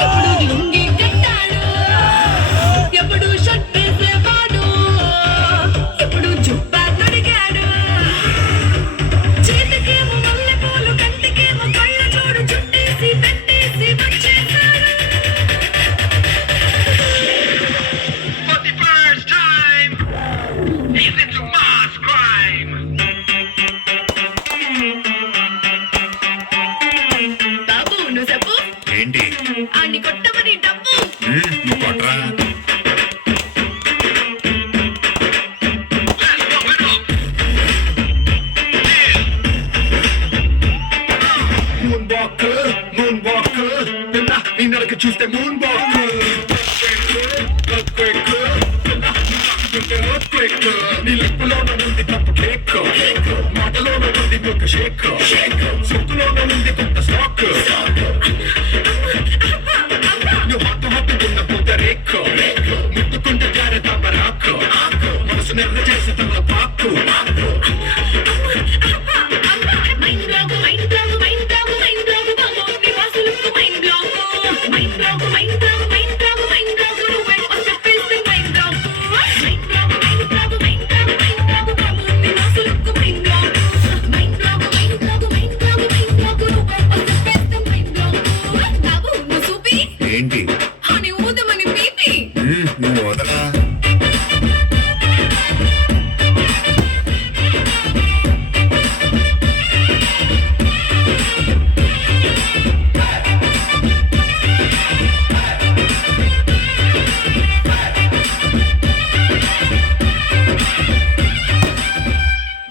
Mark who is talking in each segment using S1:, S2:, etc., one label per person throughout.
S1: எப்படி இங்கே
S2: చూస్తే మూన్ బాక్కు నీ లెక్కలోన ఉంది తప్పు కేక్. మాటలోన ఉంది ఒక షేక్ షేక్.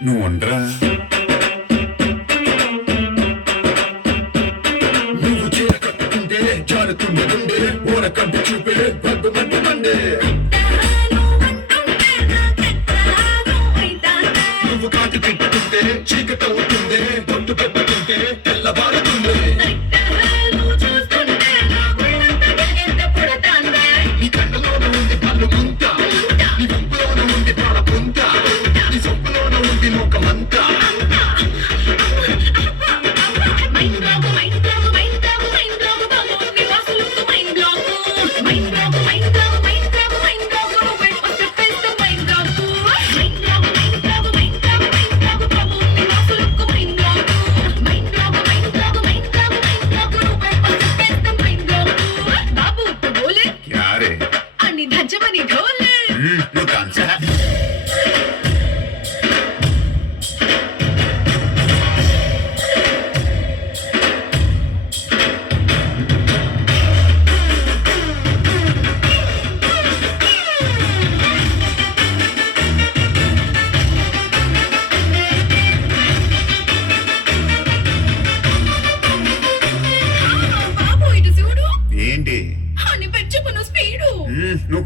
S3: నువ్వు ఉండరా
S2: నువ్వు చీర కట్టుకుంటే జారుతుంది ఉండే ఓడకంటి చూపే భగ్గు మంది మండే నువ్వు కాటు పెట్టుకుంటే చీకటవు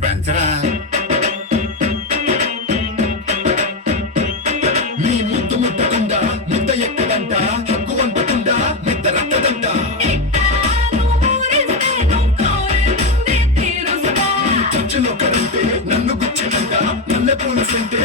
S3: పెంచరా?
S2: నీ ముద్దు ముట్టకుండా ముద్ద ఎక్కడంట హక్కు వంటకుండా మిద్ద రక్కదంట. నన్ను గుచ్చినంట నల్ల పూల సంటే